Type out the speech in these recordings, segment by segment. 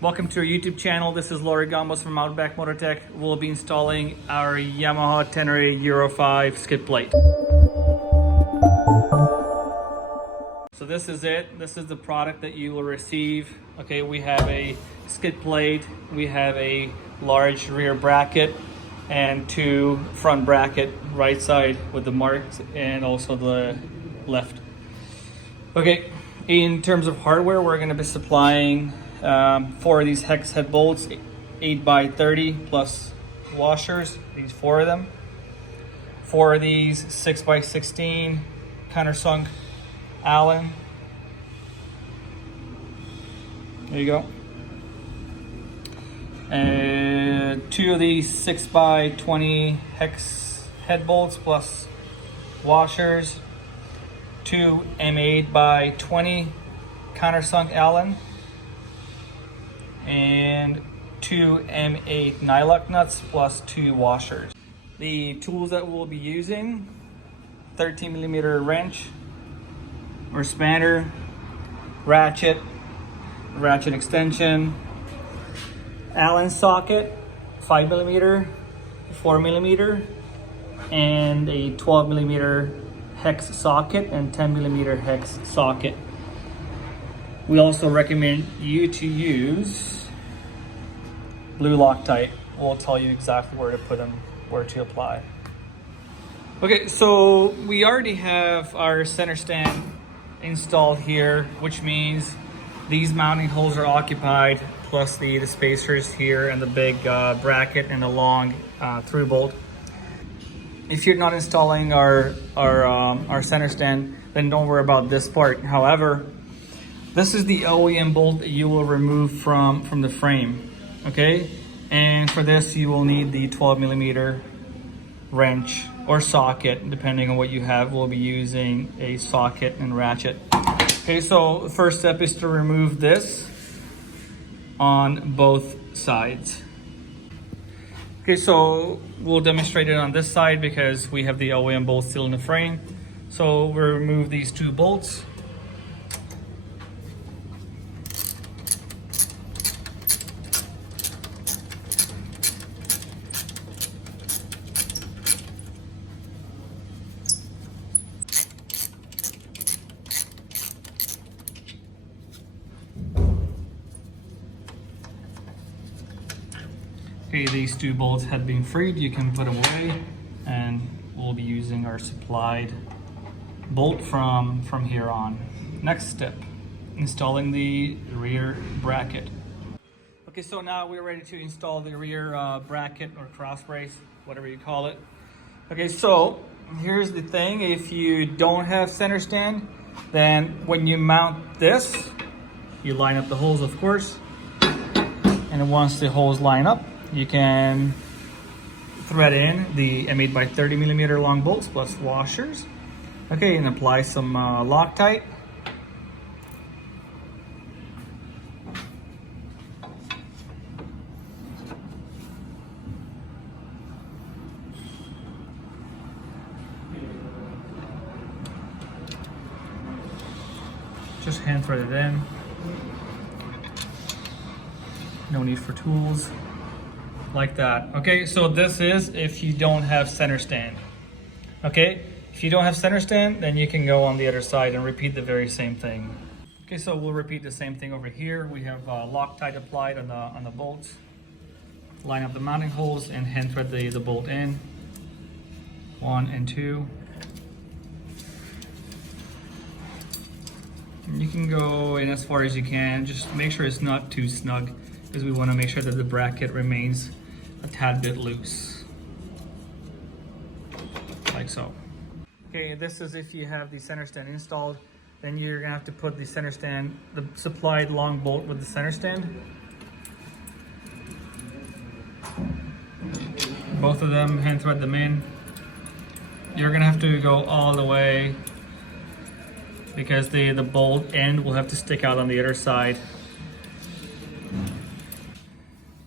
Welcome to our YouTube channel. This is Laurie Gambos from Outback Motor Tech. We'll be installing our Yamaha Tenere Euro 5 skid plate. So this is it. This is the product that you will receive. Okay, we have a skid plate, we have a large rear bracket, and two front bracket, right side with the marks and also the left. Okay, in terms of hardware, we're going to be supplying 4 of these hex head bolts, 8x30 plus washers, these 4 of them. 4 of these 6x16 countersunk Allen. There you go. And 2 of these 6x20 hex head bolts plus washers. 2 M8x20 countersunk Allen. And 2 M8 nylock nuts plus 2 washers. The tools that we'll be using: 13mm wrench or spanner, ratchet extension, Allen socket, 5mm, 4mm, and a 12mm hex socket and 10mm hex socket. We also recommend you to use blue Loctite. We'll tell you exactly where to put them, where to apply. Okay, so we already have our center stand installed here, which means these mounting holes are occupied, plus the spacers here and the big bracket and the long through bolt. If you're not installing our center stand, then don't worry about this part. However, this is the OEM bolt that you will remove from the frame, okay? And for this, you will need the 12mm wrench or socket, depending on what you have. We'll be using a socket and ratchet. Okay, so the first step is to remove this on both sides. Okay, so we'll demonstrate it on this side because we have the OEM bolt still in the frame. So we'll remove these 2 bolts. Okay, these 2 bolts have been freed. You can put them away, and we'll be using our supplied bolt from here on. Next step, installing the rear bracket. Okay, so now we're ready to install the rear bracket or cross brace, whatever you call it. Okay, so here's the thing. If you don't have center stand, then when you mount this, you line up the holes, of course. And once the holes line up, you can thread in the M8x30mm long bolts plus washers. Okay, and apply some Loctite. Just hand thread it in. No need for tools. Like that. Okay, so this is if you don't have center stand. Okay, if you don't have center stand, then you can go on the other side and repeat the very same thing. Okay, so we'll repeat the same thing over here. We have Loctite applied on the bolts. Line up the mounting holes and hand thread the bolt in. 1 and 2. And you can go in as far as you can. Just make sure it's not too snug, because we want to make sure that the bracket remains a tad bit loose, like so. Okay, this is if you have the center stand installed, then you're gonna have to put the center stand, the supplied long bolt with the center stand. Both of them, hand thread them in. You're gonna have to go all the way because the bolt end will have to stick out on the other side.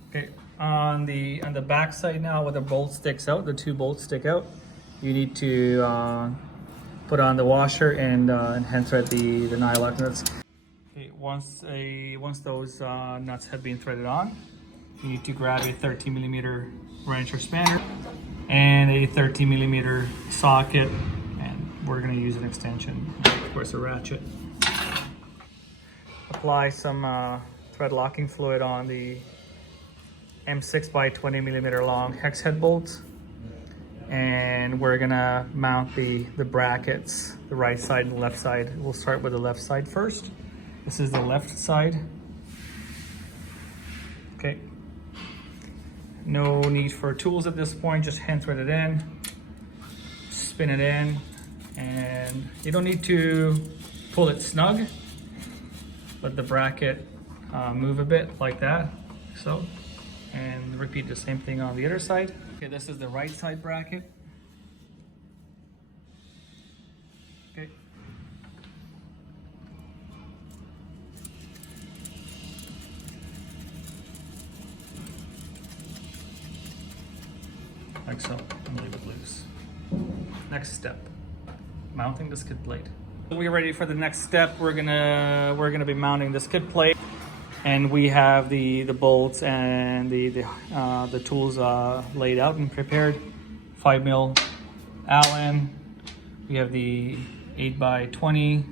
Okay, on the back side now, where the bolt sticks out, the 2 bolts stick out, you need to put on the washer and hand thread the nylock nuts. Okay, once those nuts have been threaded on, you need to grab a 13mm wrench or spanner and a 13mm socket, and we're going to use an extension, of course a ratchet. Apply some thread locking fluid on the M6 by 20mm long hex head bolts, and we're gonna mount the brackets, the right side and the left side. We'll start with the left side first. This is the left side. Okay. No need for tools at this point, just hand thread it in, spin it in, and you don't need to pull it snug. Let the bracket move a bit like that, so. And repeat the same thing on the other side. Okay, this is the right side bracket. Okay. Like so, and leave it loose. Next step, mounting the skid plate. We're ready for the next step. We're gonna be mounting the skid plate, and we have the bolts and the tools laid out and prepared. 5mm Allen. We have the 8x20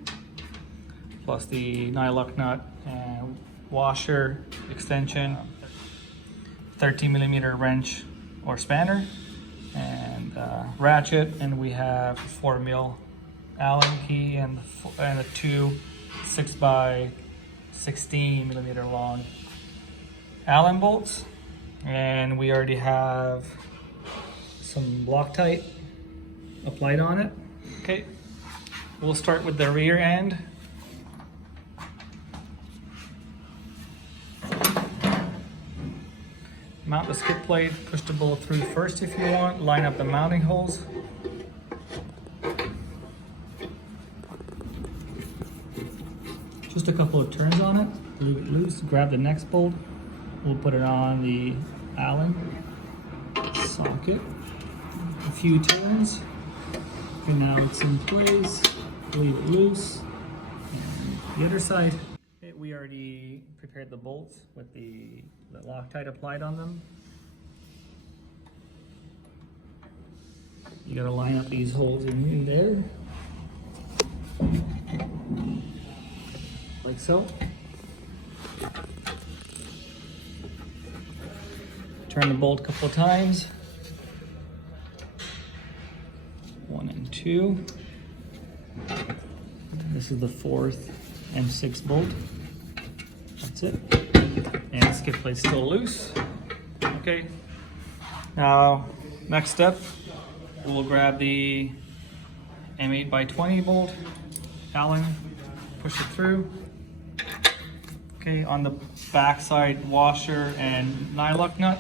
plus the nylock nut and washer extension, 13mm wrench or spanner, and ratchet, and we have 4mm Allen key and a two 6x16mm long Allen bolts, and we already have some Loctite applied on it. Okay, we'll start with the rear end. Mount the skid plate, push the bolt through first if you want, line up the mounting holes. Just a couple of turns on it, leave it loose, grab the next bolt. We'll put it on the Allen socket. A few turns. Okay, now it's in place. Leave it loose. And the other side. Okay, we already prepared the bolts with the Loctite applied on them. You gotta line up these holes in there. Like so. Turn the bolt a couple of times. 1 and 2. This is the 4th M6 bolt. That's it. And the skid plate's still loose. Okay. Now, next step, we'll grab the M8x20 bolt, Allen, push it through. Okay, on the back side, washer and nylock nut.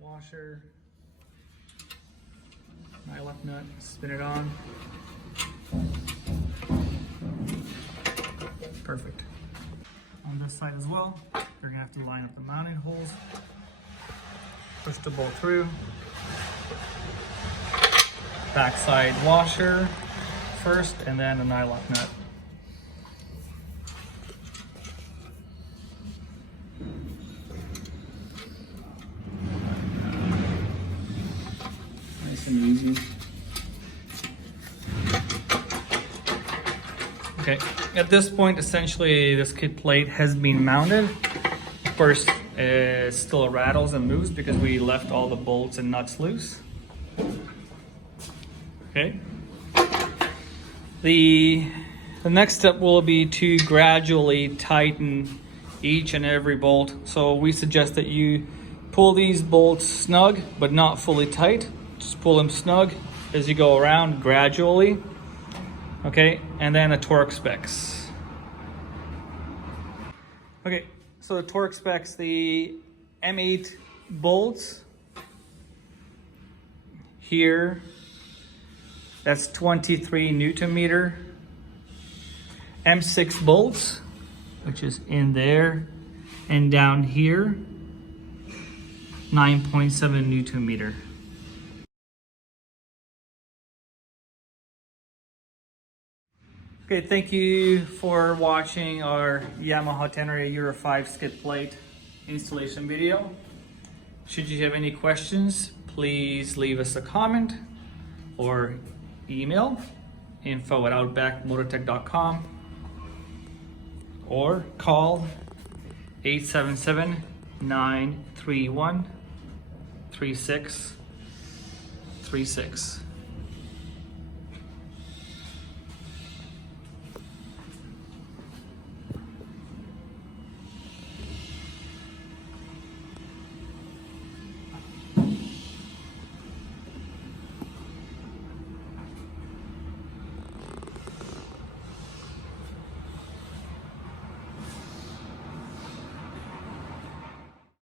Washer, nylock nut, spin it on. Perfect. On this side as well, you're gonna have to line up the mounting holes. Push the bolt through. Backside washer first, and then a nylock nut. Nice and easy. Okay, at this point, essentially, the skid plate has been mounted. Of course, it still rattles and moves because we left all the bolts and nuts loose. Okay. The next step will be to gradually tighten each and every bolt. So we suggest that you pull these bolts snug, but not fully tight. Just pull them snug as you go around gradually. Okay, and then the torque specs. Okay, so the torque specs, the M8 bolts here, that's 23 Newton meter. M6 bolts, which is in there and down here, 9.7 Newton meter. Okay, thank you for watching our Yamaha Tenere Euro 5 skid plate installation video. Should you have any questions, please leave us a comment or email info@outbackmotortech.com or call 877-931-3636.